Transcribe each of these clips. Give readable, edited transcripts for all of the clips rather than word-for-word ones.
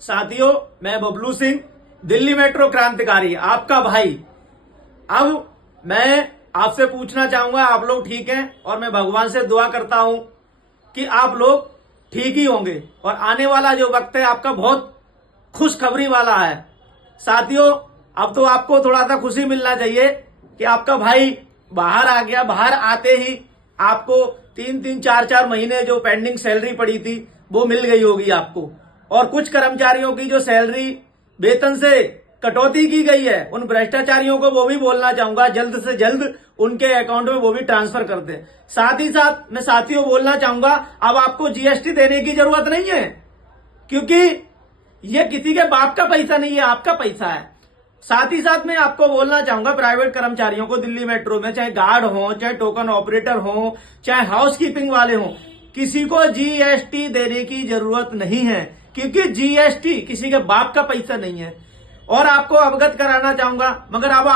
साथियों, मैं बबलू सिंह, दिल्ली मेट्रो क्रांतिकारी, आपका भाई। अब मैं आपसे पूछना चाहूंगा, आप लोग ठीक हैं? और मैं भगवान से दुआ करता हूं कि आप लोग ठीक ही होंगे और आने वाला जो वक्त है आपका बहुत खुशखबरी वाला है। साथियों, अब तो आपको थोड़ा सा खुशी मिलना चाहिए कि आपका भाई बाहर आ गया। बाहर आते ही आपको 3-3, 4-4 महीने जो पेंडिंग सैलरी पड़ी थी वो मिल गई होगी आपको। और कुछ कर्मचारियों की जो सैलरी वेतन से कटौती की गई है, उन भ्रष्टाचारियों को वो भी बोलना चाहूंगा जल्द से जल्द उनके अकाउंट में वो भी ट्रांसफर कर दें। साथ ही साथ मैं साथियों बोलना चाहूंगा, अब आपको जीएसटी देने की जरूरत नहीं है, क्योंकि ये किसी के बाप का पैसा नहीं है, आपका पैसा है। साथ ही साथ मैं आपको बोलना चाहूंगा, प्राइवेट कर्मचारियों को दिल्ली मेट्रो में, चाहे गार्ड हो, चाहे टोकन ऑपरेटर हो, चाहे हाउसकीपिंग वाले हो, किसी को जीएसटी देने की जरूरत नहीं है, क्योंकि जीएसटी किसी के बाप का पैसा नहीं है। और आपको अवगत कराना चाहूंगा, मगर अब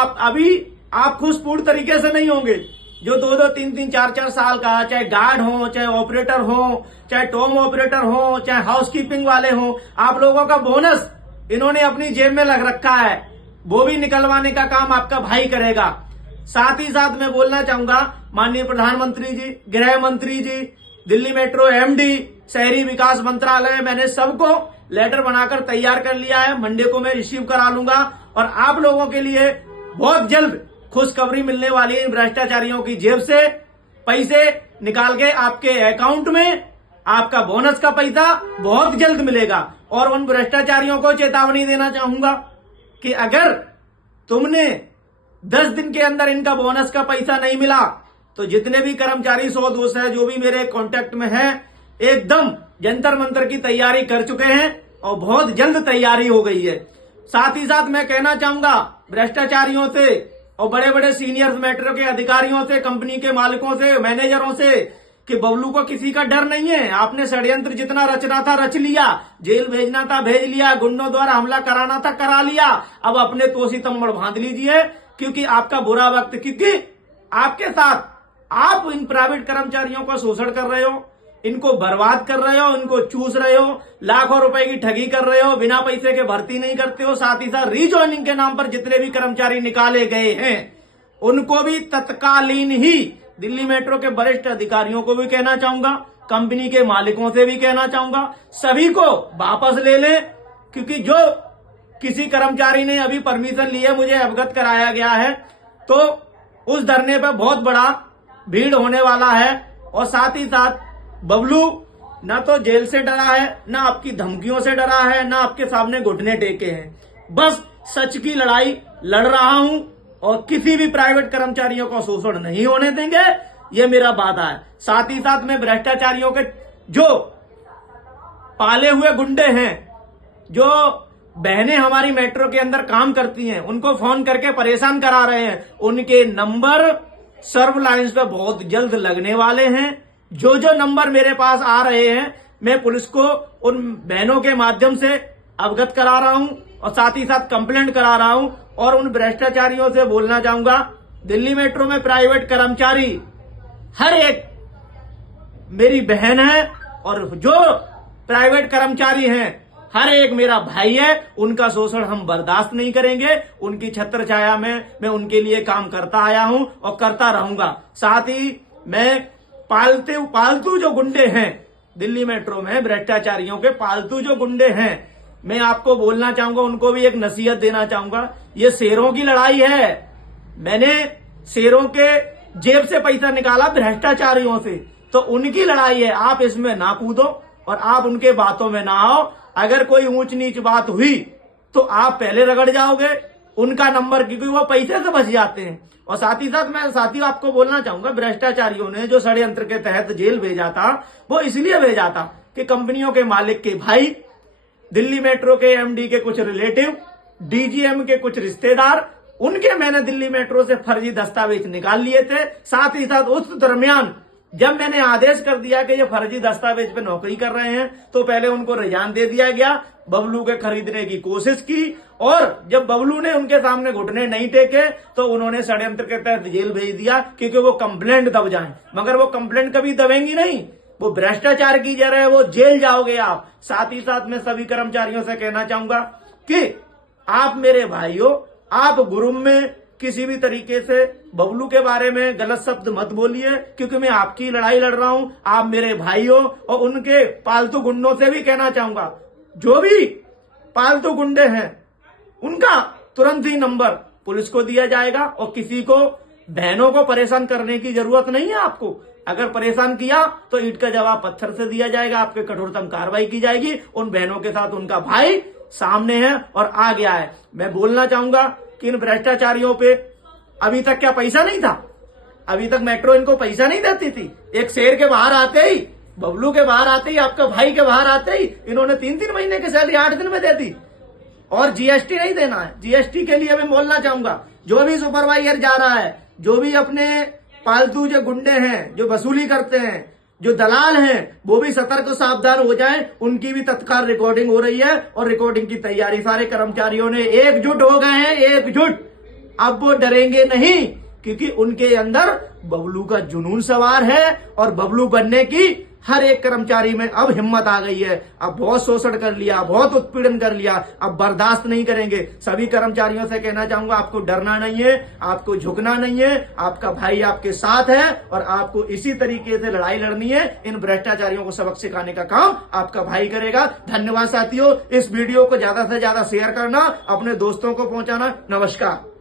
आप खुश पूर्ण तरीके से नहीं होंगे। जो 2-2, 3-3, 4-4 साल का, चाहे गार्ड हो, चाहे ऑपरेटर हो, चाहे टोम ऑपरेटर हो, चाहे हाउसकीपिंग वाले हो, आप लोगों का बोनस इन्होंने अपनी जेब में लग रखा है, वो भी निकलवाने का काम आपका भाई करेगा। साथ ही साथ मैं बोलना चाहूंगा, माननीय प्रधानमंत्री जी, गृह मंत्री जी, दिल्ली मेट्रो एमडी, शहरी विकास मंत्रालय, मैंने सबको लेटर बनाकर तैयार कर लिया है। मंडे को मैं रिसीव करा लूंगा और आप लोगों के लिए बहुत जल्द खुशखबरी मिलने वाली है। भ्रष्टाचारियों की जेब से पैसे निकाल के आपके अकाउंट में आपका बोनस का पैसा बहुत जल्द मिलेगा। और उन भ्रष्टाचारियों को चेतावनी देना चाहूंगा कि अगर तुमने 10 दिन के अंदर इनका बोनस का पैसा नहीं मिला तो जितने भी कर्मचारी 100-200 है, जो भी मेरे कांटेक्ट में है, एकदम जंतर मंतर की तैयारी कर चुके हैं और बहुत जल्द तैयारी हो गई है। साथ ही साथ मैं कहना चाहूंगा भ्रष्टाचारियों से और बड़े बड़े सीनियर मेट्रो के अधिकारियों से, कंपनी के मालिकों से, मैनेजरों से, कि बबलू को किसी का डर नहीं है। आपने षड्यंत्र जितना रचना था रच लिया, जेल भेजना था भेज लिया, गुंडों द्वारा हमला कराना था करा लिया। अब अपने तोसी तम्मड़ बांध लीजिए, क्योंकि आपका बुरा वक्त, क्योंकि आपके साथ आप इन प्राइवेट कर्मचारियों का शोषण कर रहे हो, इनको बर्बाद कर रहे हो, इनको चूस रहे हो, लाखों रुपए की ठगी कर रहे हो, बिना पैसे के भर्ती नहीं करते हो। साथ ही साथ रीजॉइनिंग के नाम पर जितने भी कर्मचारी निकाले गए हैं उनको भी तत्कालीन ही दिल्ली मेट्रो के वरिष्ठ अधिकारियों को भी कहना चाहूंगा, कंपनी के मालिकों से भी कहना चाहूंगा, सभी को वापस ले लें। क्योंकि जो किसी कर्मचारी ने अभी परमिशन ली है, मुझे अवगत कराया गया है, तो उस धरने पर बहुत बड़ा भीड़ होने वाला है। और साथ ही साथ बबलू ना तो जेल से डरा है, ना आपकी धमकियों से डरा है, ना आपके सामने घुटने टेके हैं। बस सच की लड़ाई लड़ रहा हूं और किसी भी प्राइवेट कर्मचारियों को शोषण नहीं होने देंगे, ये मेरा वादा है। साथ ही साथ में भ्रष्टाचारियों के जो पाले हुए गुंडे हैं, जो बहनें हमारी मेट्रो के अंदर काम करती हैं, उनको फोन करके परेशान करा रहे हैं, उनके नंबर सर्व लाइन्स पे बहुत जल्द लगने वाले हैं। जो जो नंबर मेरे पास आ रहे हैं, मैं पुलिस को उन बहनों के माध्यम से अवगत करा रहा हूं और साथ ही साथ कंप्लेंट करा रहा हूं। और उन भ्रष्टाचारियों से बोलना चाहूंगा, दिल्ली मेट्रो में प्राइवेट कर्मचारी हर एक मेरी बहन है और जो प्राइवेट कर्मचारी हैं हर एक मेरा भाई है। उनका शोषण हम बर्दाश्त नहीं करेंगे। उनकी छत्र छाया में मैं उनके लिए काम करता आया हूं और करता रहूंगा। साथ ही मैं पालतू जो गुंडे हैं दिल्ली मेट्रो में, भ्रष्टाचारियों के पालतू जो गुंडे हैं, मैं आपको बोलना चाहूंगा, उनको भी एक नसीहत देना चाहूंगा। ये शेरों की लड़ाई है। मैंने शेरों के जेब से पैसा निकाला भ्रष्टाचारियों से, तो उनकी लड़ाई है। आप इसमें ना कूदो और आप उनके बातों में ना आओ। अगर कोई ऊंच नीच बात हुई तो आप पहले रगड़ जाओगे उनका नंबर, क्योंकि वो पैसे से बच जाते हैं। और साथ ही साथ मैं साथियों आपको बोलना चाहूंगा, भ्रष्टाचारियों ने जो षड्यंत्र के तहत जेल भेजा था, वो इसलिए भेजा था कि कंपनियों के मालिक के भाई, दिल्ली मेट्रो के एमडी के कुछ रिलेटिव, डीजीएम के कुछ रिश्तेदार, उनके मैंने दिल्ली मेट्रो से फर्जी दस्तावेज निकाल लिए थे। साथ ही साथ उस दरमियान जब मैंने आदेश कर दिया कि ये फर्जी दस्तावेज पे नौकरी कर रहे हैं, तो पहले उनको रिजाइन दे दिया गया, बबलू के खरीदने की कोशिश की, और जब बबलू ने उनके सामने घुटने नहीं टेके तो उन्होंने षड्यंत्र के तहत जेल भेज दिया, क्योंकि वो कंप्लेंट दब जाए। मगर वो कंप्लेंट कभी दबेंगी नहीं, वो भ्रष्टाचार की जगह है, वो जेल जाओगे आप। साथ ही साथ मैं सभी कर्मचारियों से कहना चाहूंगा कि आप मेरे भाई हो, आप ग्रुप में किसी भी तरीके से बबलू के बारे में गलत शब्द मत बोलिए, क्योंकि मैं आपकी लड़ाई लड़ रहा हूं, आप मेरे भाई हो। और उनके पालतू गुंडों से भी कहना चाहूंगा, जो भी पालतू गुंडे हैं उनका तुरंत ही नंबर पुलिस को दिया जाएगा। और किसी को, बहनों को परेशान करने की जरूरत नहीं है आपको। अगर परेशान किया तो ईंट का जवाब पत्थर से दिया जाएगा, आपके कठोरतम कार्रवाई की जाएगी। उन बहनों के साथ उनका भाई सामने है और आ गया है। मैं बोलना चाहूंगा कि इन भ्रष्टाचारियों पे अभी तक क्या पैसा नहीं था? अभी तक मेट्रो इनको पैसा नहीं देती थी? एक शेर के बाहर आते ही, बबलू के बाहर आते ही, आपका भाई के बाहर आते ही इन्होंने 3-3 महीने की सैलरी 8 दिन में दे दी। और जीएसटी नहीं देना है। जीएसटी के लिए मैं बोलना चाहूंगा, जो भी सुपरवाइजर जा रहा है, जो भी अपने पालतू जो गुंडे हैं, जो वसूली करते हैं, जो दलाल हैं, वो भी सतर्क सावधान हो जाएं। उनकी भी तत्काल रिकॉर्डिंग हो रही है और रिकॉर्डिंग की तैयारी सारे कर्मचारियों ने एकजुट हो गए हैं, एकजुट। अब वो डरेंगे नहीं, क्योंकि उनके अंदर बबलू का जुनून सवार है और बबलू बनने की हर एक कर्मचारी में अब हिम्मत आ गई है। अब बहुत शोषण कर लिया, बहुत उत्पीड़न कर लिया, अब बर्दाश्त नहीं करेंगे। सभी कर्मचारियों से कहना चाहूंगा, आपको डरना नहीं है, आपको झुकना नहीं है। आपका भाई आपके साथ है और आपको इसी तरीके से लड़ाई लड़नी है। इन भ्रष्टाचारियों को सबक सिखाने का काम आपका भाई करेगा। धन्यवाद साथियों। इस वीडियो को ज्यादा से ज्यादा शेयर करना, अपने दोस्तों को पहुंचाना। नमस्कार।